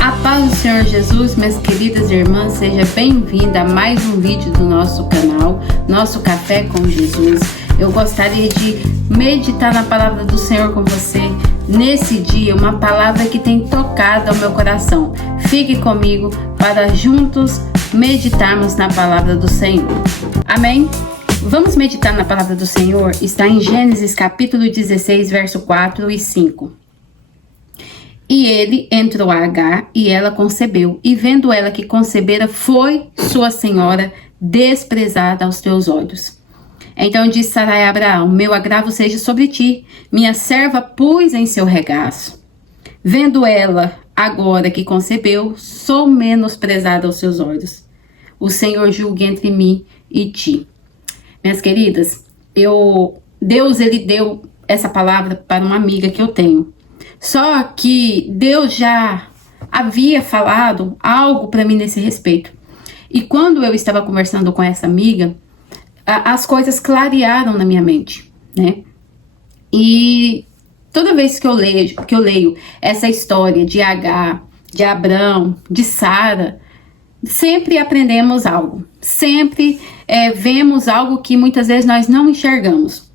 A paz do Senhor Jesus, minhas queridas irmãs, seja bem-vinda a mais um vídeo do nosso canal, Nosso Café com Jesus. Eu gostaria de meditar na palavra do Senhor com você nesse dia, uma palavra que tem tocado ao meu coração. Fique comigo para juntos meditarmos na palavra do Senhor. Amém? Vamos meditar na palavra do Senhor? Está em Gênesis capítulo 16, verso 4 e 5. E ele entrou a Agar, e ela concebeu, e vendo ela que concebera, foi sua senhora desprezada aos teus olhos. Então disse Sarai a Abraão: meu agravo seja sobre ti, minha serva pus em seu regaço. Vendo ela agora que concebeu, sou menosprezada aos seus olhos. O Senhor julgue entre mim e ti. Minhas queridas, Deus ele deu essa palavra para uma amiga que eu tenho. Só que Deus já havia falado algo para mim nesse respeito. E quando eu estava conversando com essa amiga, as coisas clarearam na minha mente, né? E toda vez que eu leio essa história de Agar, de Abrão, de Sara, sempre aprendemos algo. Sempre vemos algo que muitas vezes nós não enxergamos.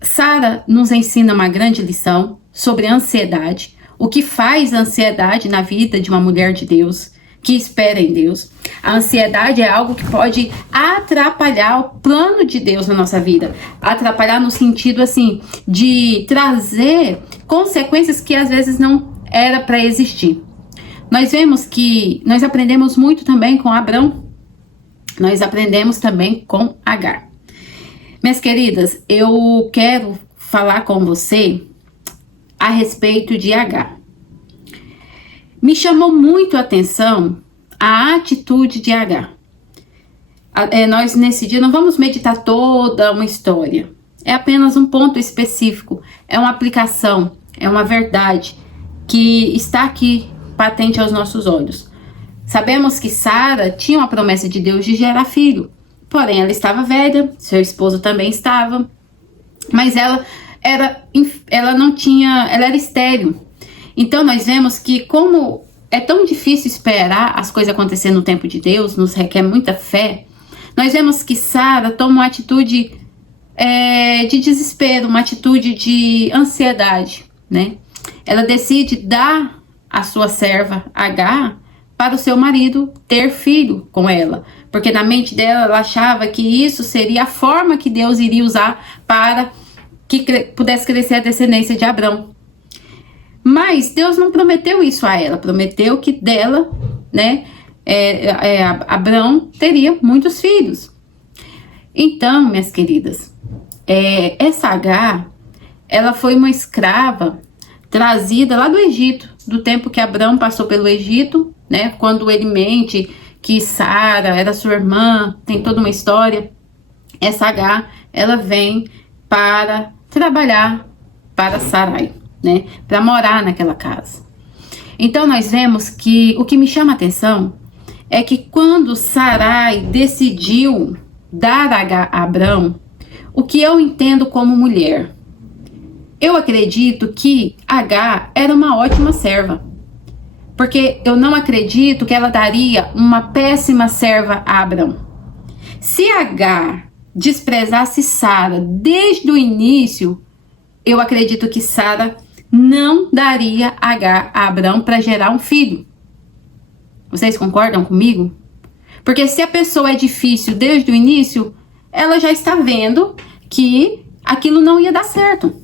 Sara nos ensina uma grande lição sobre ansiedade, o que faz a ansiedade na vida de uma mulher de Deus, que espera em Deus. A ansiedade é algo que pode atrapalhar o plano de Deus na nossa vida, atrapalhar no sentido assim, de trazer consequências que às vezes não era para existir. Nós vemos que nós aprendemos muito também com Abrão, nós aprendemos também com Agar. Minhas queridas, eu quero falar com você a respeito de Agar. Me chamou muito a atenção a atitude de Agar. Nós nesse dia não vamos meditar toda uma história. É apenas um ponto específico. É uma aplicação, é uma verdade que está aqui patente aos nossos olhos. Sabemos que Sara tinha uma promessa de Deus de gerar filho. Porém, ela estava velha, seu esposo também estava. Mas ela era estéril. Então nós vemos que como é tão difícil esperar as coisas acontecerem no tempo de Deus, nos requer muita fé, nós vemos que Sara toma uma atitude de desespero, uma atitude de ansiedade, né? Ela decide dar a sua serva Agar para o seu marido ter filho com ela, porque na mente dela ela achava que isso seria a forma que Deus iria usar para que pudesse crescer a descendência de Abrão. Mas Deus não prometeu isso a ela, prometeu que dela, né, Abrão teria muitos filhos. Então, minhas queridas, essa Agar, ela foi uma escrava trazida lá do Egito, do tempo que Abrão passou pelo Egito, né, quando ele mente que Sara era sua irmã, tem toda uma história. Essa Agar, ela vem para trabalhar para Sarai, né, para morar naquela casa. Então nós vemos que o que me chama a atenção é que quando Sarai decidiu dar Agar a Abrão, o que eu entendo como mulher, eu acredito que Agar era uma ótima serva, porque eu não acredito que ela daria uma péssima serva a Abrão. Se Agar desprezasse Sara desde o início, eu acredito que Sara não daria Agar a Abrão para gerar um filho. Vocês concordam comigo? Porque se a pessoa é difícil desde o início, ela já está vendo que aquilo não ia dar certo.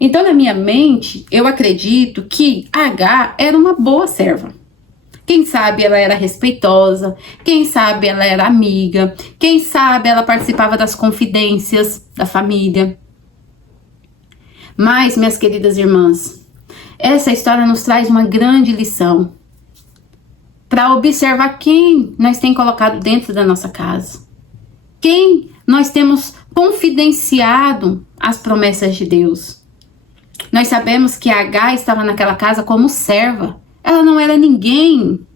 Então, na minha mente, eu acredito que Agar era uma boa serva. Quem sabe ela era respeitosa, quem sabe ela era amiga, quem sabe ela participava das confidências da família. Mas, minhas queridas irmãs, essa história nos traz uma grande lição para observar quem nós temos colocado dentro da nossa casa, quem nós temos confidenciado as promessas de Deus. Nós sabemos que Agar estava naquela casa como serva. Ela não era ninguém.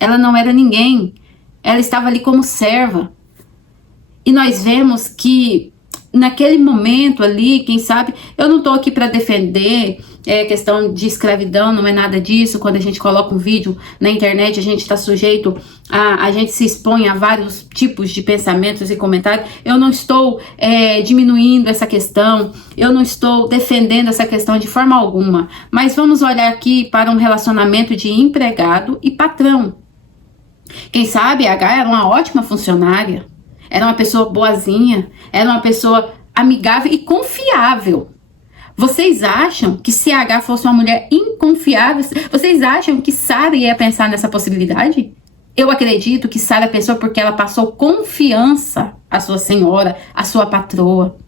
Ela estava ali como serva. E nós vemos que naquele momento ali, quem sabe, eu não estou aqui para defender é questão de escravidão, não é nada disso. Quando a gente coloca um vídeo na internet, a gente está sujeito a gente se expõe a vários tipos de pensamentos e comentários. Eu não estou diminuindo essa questão, eu não estou defendendo essa questão de forma alguma, mas vamos olhar aqui para um relacionamento de empregado e patrão. Quem sabe a Agar era uma ótima funcionária, era uma pessoa boazinha, era uma pessoa amigável e confiável. Vocês acham que se a Agar fosse uma mulher inconfiável, vocês acham que Sara ia pensar nessa possibilidade? Eu acredito que Sara pensou porque ela passou confiança à sua senhora, à sua patroa.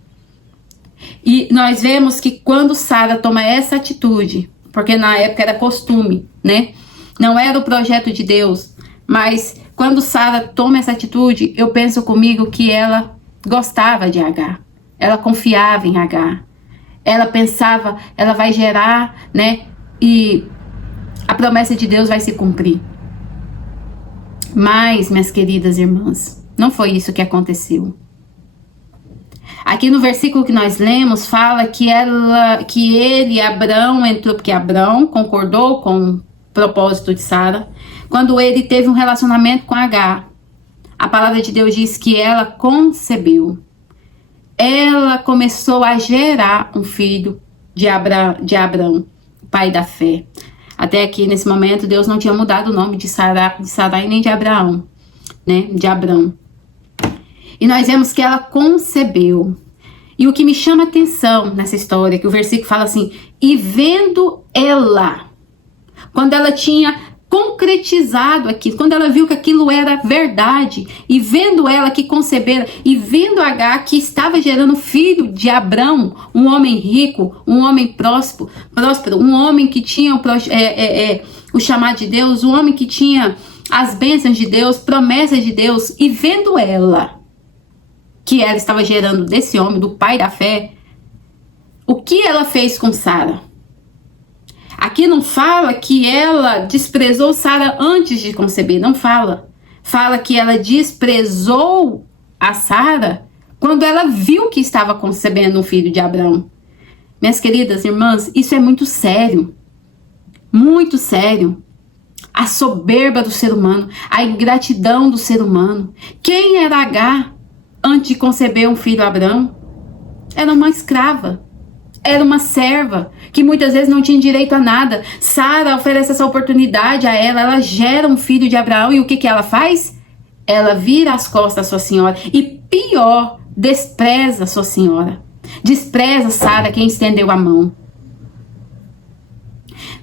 E nós vemos que quando Sara toma essa atitude, porque na época era costume, né? Não era o projeto de Deus, mas quando Sara toma essa atitude, eu penso comigo que ela gostava de Agar. Ela confiava em Agar. Ela pensava, ela vai gerar, né? E a promessa de Deus vai se cumprir. Mas, minhas queridas irmãs, não foi isso que aconteceu. Aqui no versículo que nós lemos, fala que ele, Abrão, entrou, porque Abrão concordou com o propósito de Sara, quando ele teve um relacionamento com Agar. A palavra de Deus diz que ela concebeu. Ela começou a gerar um filho de Abrão, pai da fé. Até aqui, nesse momento, Deus não tinha mudado o nome de Sarai nem de Abraão, né? De Abrão. E nós vemos que ela concebeu. E o que me chama a atenção nessa história, que o versículo fala assim, e vendo ela, quando ela tinha concretizado aquilo, quando ela viu que aquilo era verdade, e vendo ela que concebera, e vendo Agar que estava gerando filho de Abrão, um homem rico, um homem próspero, um homem que tinha o chamado de Deus, um homem que tinha as bênçãos de Deus, promessas de Deus, e vendo ela, que ela estava gerando desse homem, do pai da fé, o que ela fez com Sara? Aqui não fala que ela desprezou Sara antes de conceber, não fala. Fala que ela desprezou a Sara quando ela viu que estava concebendo um filho de Abrão. Minhas queridas irmãs, isso é muito sério. Muito sério. A soberba do ser humano, a ingratidão do ser humano. Quem era Agar antes de conceber um filho Abrão? Era uma escrava. Era uma serva, que muitas vezes não tinha direito a nada. Sara oferece essa oportunidade a ela gera um filho de Abraão, e o que ela faz? Ela vira as costas à sua senhora, e pior, despreza a sua senhora. Despreza Sara, quem estendeu a mão.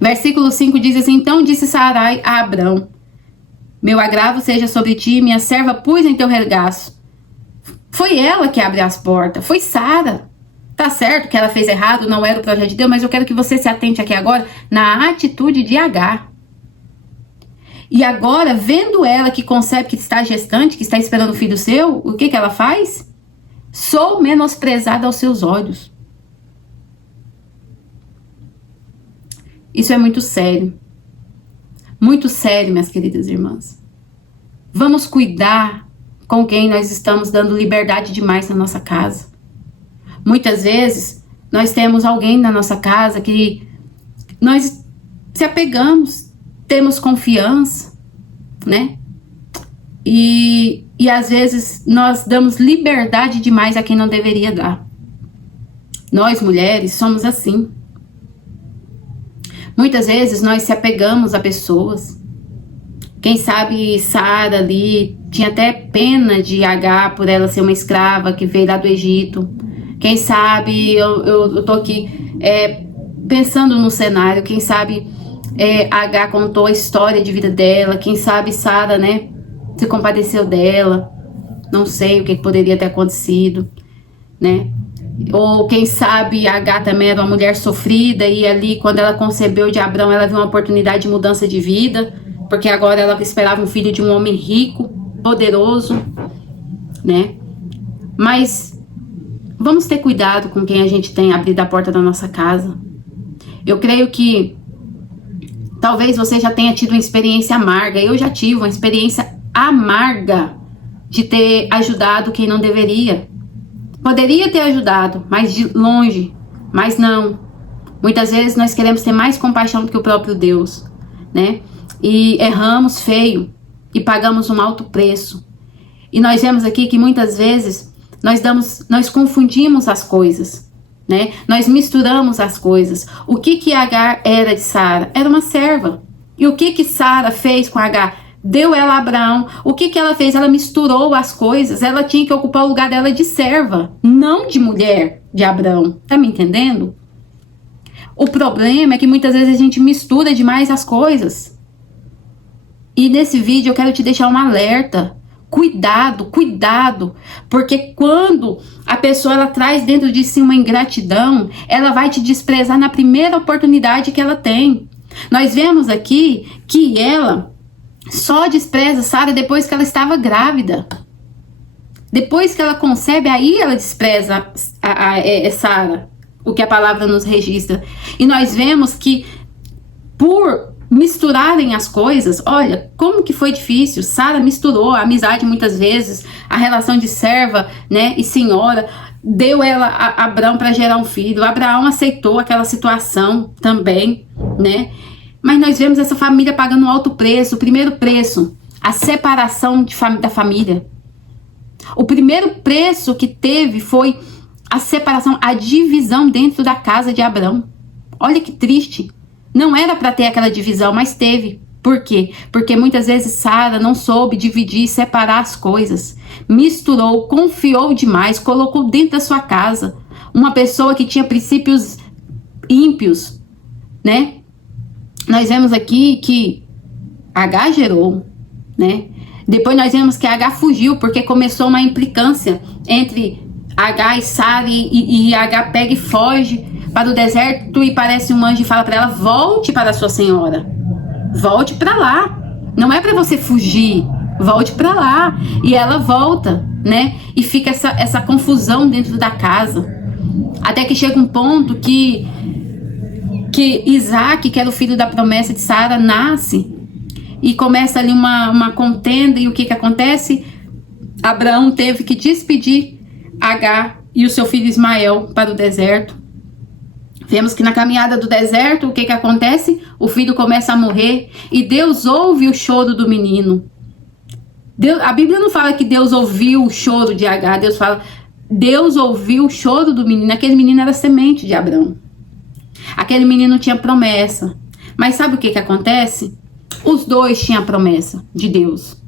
Versículo 5 diz assim, então disse Sarai a Abrão, meu agravo seja sobre ti, minha serva pus em teu regaço. Foi ela que abriu as portas, foi Sara. Tá certo que ela fez errado, não era o projeto de Deus, mas eu quero que você se atente aqui agora na atitude de Agar. E agora, vendo ela que concebe, que está gestante, que está esperando o filho seu, o que ela faz? Sou menosprezada aos seus olhos. Isso é muito sério. Muito sério, minhas queridas irmãs. Vamos cuidar com quem nós estamos dando liberdade demais na nossa casa. Muitas vezes, nós temos alguém na nossa casa que nós se apegamos, temos confiança, né? E às vezes nós damos liberdade demais a quem não deveria dar. Nós, mulheres, somos assim. Muitas vezes nós se apegamos a pessoas. Quem sabe Sara ali tinha até pena de Agar por ela ser uma escrava que veio lá do Egito. Quem sabe, eu tô aqui pensando no cenário, quem sabe Agar contou a história de vida dela, quem sabe Sara, né, se compadeceu dela, não sei o que poderia ter acontecido, né, ou quem sabe Agar também era uma mulher sofrida e ali quando ela concebeu de Abrão, ela viu uma oportunidade de mudança de vida, porque agora ela esperava um filho de um homem rico, poderoso, né, mas vamos ter cuidado com quem a gente tem abrido a porta da nossa casa. Eu creio que talvez você já tenha tido uma experiência amarga. Eu já tive uma experiência amarga de ter ajudado quem não deveria. Poderia ter ajudado, mas de longe. Mas não. Muitas vezes nós queremos ter mais compaixão do que o próprio Deus, né? E erramos feio e pagamos um alto preço. E nós vemos aqui que muitas vezes nós confundimos as coisas, né? Nós misturamos as coisas. O que Agar era de Sara? Era uma serva. E o que Sara fez com Agar? Deu ela a Abraão. O que ela fez? Ela misturou as coisas. Ela tinha que ocupar o lugar dela de serva, não de mulher de Abraão. Tá me entendendo? O problema é que muitas vezes a gente mistura demais as coisas. E nesse vídeo eu quero te deixar um alerta. Cuidado, cuidado, porque quando a pessoa ela traz dentro de si uma ingratidão, ela vai te desprezar na primeira oportunidade que ela tem. Nós vemos aqui que ela só despreza Sara depois que ela estava grávida. Depois que ela concebe, aí ela despreza Sara, o que a palavra nos registra. E nós vemos que por misturarem as coisas, olha, como que foi difícil. Sara misturou a amizade muitas vezes, a relação de serva, né, e senhora, deu ela a Abraão para gerar um filho. Abraão aceitou aquela situação também, né? Mas nós vemos essa família pagando um alto preço. O primeiro preço, a separação da família. O primeiro preço que teve foi a separação, a divisão dentro da casa de Abraão. Olha que triste. Não era para ter aquela divisão, mas teve. Por quê? Porque muitas vezes Sara não soube dividir e separar as coisas. Misturou, confiou demais, colocou dentro da sua casa uma pessoa que tinha princípios ímpios, né? Nós vemos aqui que Agar gerou, né? Depois nós vemos que Agar fugiu, porque começou uma implicância entre Agar e Sara, e Agar pega e foge para o deserto e parece um anjo e fala para ela: volte para a sua senhora, volte para lá, não é para você fugir, volte para lá. E ela volta, né? E fica essa confusão dentro da casa, até que chega um ponto que Isaac, que era o filho da promessa de Sara, nasce e começa ali uma contenda. E o que acontece? Abraão teve que despedir Agar e o seu filho Ismael para o deserto. Vemos que na caminhada do deserto, o que acontece? O filho começa a morrer e Deus ouve o choro do menino. A Bíblia não fala que Deus ouviu o choro de Agar, Deus ouviu o choro do menino. Aquele menino era semente de Abraão. Aquele menino tinha promessa. Mas sabe o que acontece? Os dois tinham a promessa de Deus.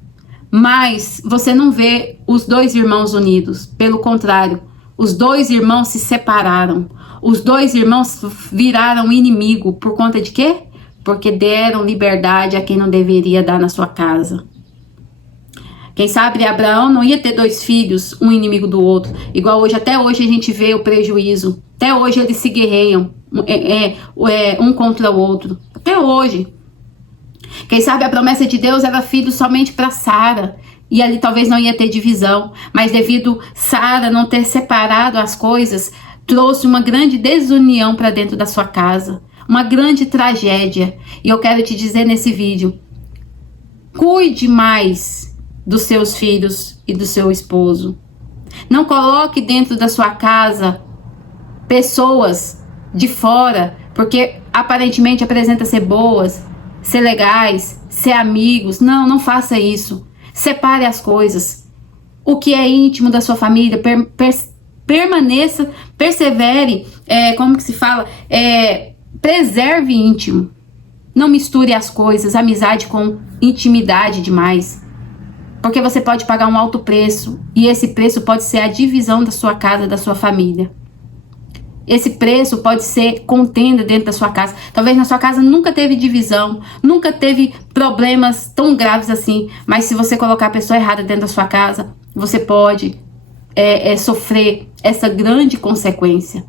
Mas você não vê os dois irmãos unidos. Pelo contrário, os dois irmãos se separaram. Os dois irmãos viraram inimigo. Por conta de quê? Porque deram liberdade a quem não deveria dar na sua casa. Quem sabe Abraão não ia ter dois filhos, um inimigo do outro. Igual hoje, até hoje a gente vê o prejuízo. Até hoje eles se guerreiam um contra o outro. Até hoje. Quem sabe a promessa de Deus era filho somente para Sara. E ali talvez não ia ter divisão. Mas devido Sara não ter separado as coisas, trouxe uma grande desunião para dentro da sua casa. Uma grande tragédia. E eu quero te dizer nesse vídeo: cuide mais dos seus filhos e do seu esposo. Não coloque dentro da sua casa pessoas de fora, porque aparentemente apresenta ser boas, ser legais, ser amigos. Não faça isso. Separe as coisas. O que é íntimo da sua família, permaneça, persevere, como que se fala? Preserve íntimo. Não misture as coisas, amizade com intimidade demais. Porque você pode pagar um alto preço. E esse preço pode ser a divisão da sua casa, da sua família. Esse preço pode ser contenda dentro da sua casa. Talvez na sua casa nunca teve divisão, nunca teve problemas tão graves assim. Mas se você colocar a pessoa errada dentro da sua casa, você pode sofrer essa grande consequência.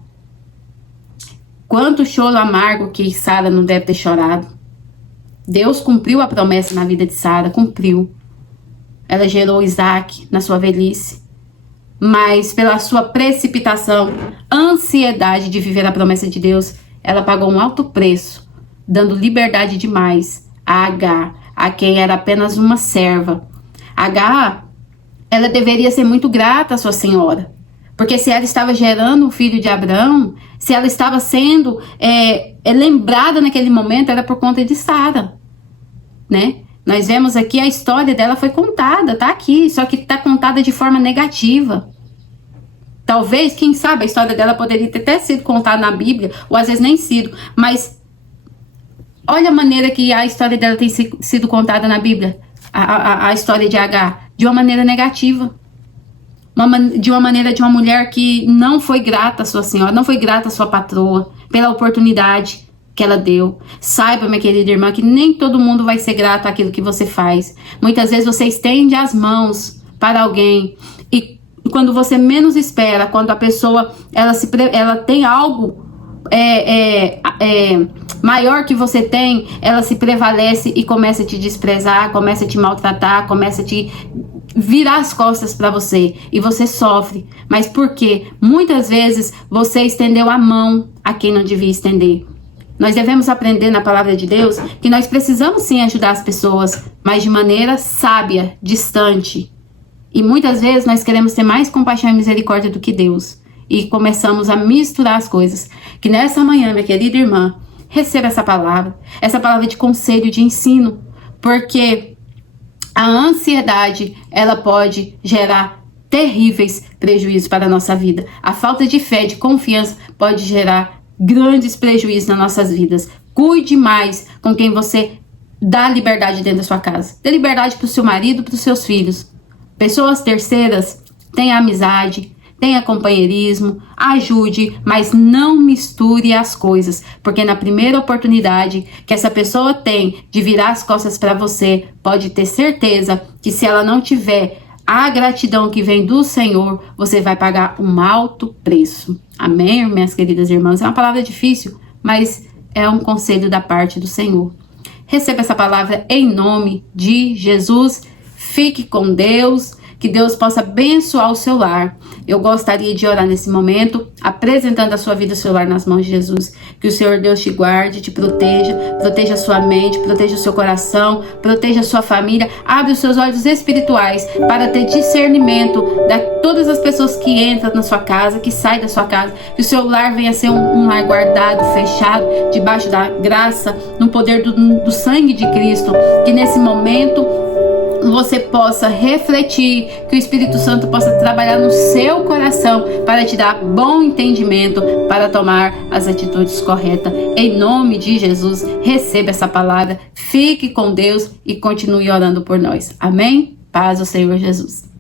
Quanto choro amargo que Sara não deve ter chorado. Deus cumpriu a promessa na vida de Sara, cumpriu. Ela gerou Isaac na sua velhice. Mas pela sua precipitação, ansiedade de viver a promessa de Deus, ela pagou um alto preço, dando liberdade demais a Agar, a quem era apenas uma serva. Agar, ela deveria ser muito grata à sua senhora, Porque se ela estava gerando um filho de Abraão, se ela estava sendo lembrada naquele momento, era por conta de Sara, né? Nós vemos aqui a história dela foi contada, tá aqui, só que tá contada de forma negativa. Talvez, quem sabe, a história dela poderia ter até sido contada na Bíblia, ou às vezes nem sido, mas olha a maneira que a história dela tem sido contada na Bíblia, a história de Agar, de uma maneira negativa. De uma maneira de uma mulher que não foi grata à sua senhora, não foi grata à sua patroa, pela oportunidade que ela deu. Saiba, minha querida irmã, que nem todo mundo vai ser grato àquilo que você faz. Muitas vezes você estende as mãos para alguém e quando você menos espera, quando a pessoa ela tem algo maior que você tem, ela se prevalece e começa a te desprezar, começa a te maltratar, começa a te virar as costas para você e você sofre. Mas por quê? Muitas vezes você estendeu a mão a quem não devia estender. Nós devemos aprender na palavra de Deus que nós precisamos sim ajudar as pessoas, mas de maneira sábia, distante. E muitas vezes nós queremos ter mais compaixão e misericórdia do que Deus. E começamos a misturar as coisas. Que nessa manhã, minha querida irmã, receba essa palavra de conselho, de ensino, porque a ansiedade, ela pode gerar terríveis prejuízos para a nossa vida. A falta de fé, de confiança, pode gerar grandes prejuízos nas nossas vidas. Cuide mais com quem você dá liberdade dentro da sua casa. Dê liberdade para o seu marido, para os seus filhos. Pessoas terceiras, tenha amizade, tenha companheirismo, ajude, mas não misture as coisas, porque na primeira oportunidade que essa pessoa tem de virar as costas para você, pode ter certeza que se ela não tiver a gratidão que vem do Senhor, você vai pagar um alto preço. Amém, minhas queridas irmãs? É uma palavra difícil, mas é um conselho da parte do Senhor. Receba essa palavra em nome de Jesus. Fique com Deus. Que Deus possa abençoar o seu lar. Eu gostaria de orar nesse momento, apresentando a sua vida e o seu lar nas mãos de Jesus. Que o Senhor Deus te guarde, te proteja, proteja a sua mente, proteja o seu coração, proteja a sua família. Abre os seus olhos espirituais para ter discernimento de todas as pessoas que entram na sua casa, que saem da sua casa. Que o seu lar venha a ser um lar guardado, fechado, debaixo da graça, no poder do sangue de Cristo. Que nesse momento você possa refletir, que o Espírito Santo possa trabalhar no seu coração para te dar bom entendimento para tomar as atitudes corretas. Em nome de Jesus, receba essa palavra, fique com Deus e continue orando por nós. Amém? Paz ao Senhor Jesus.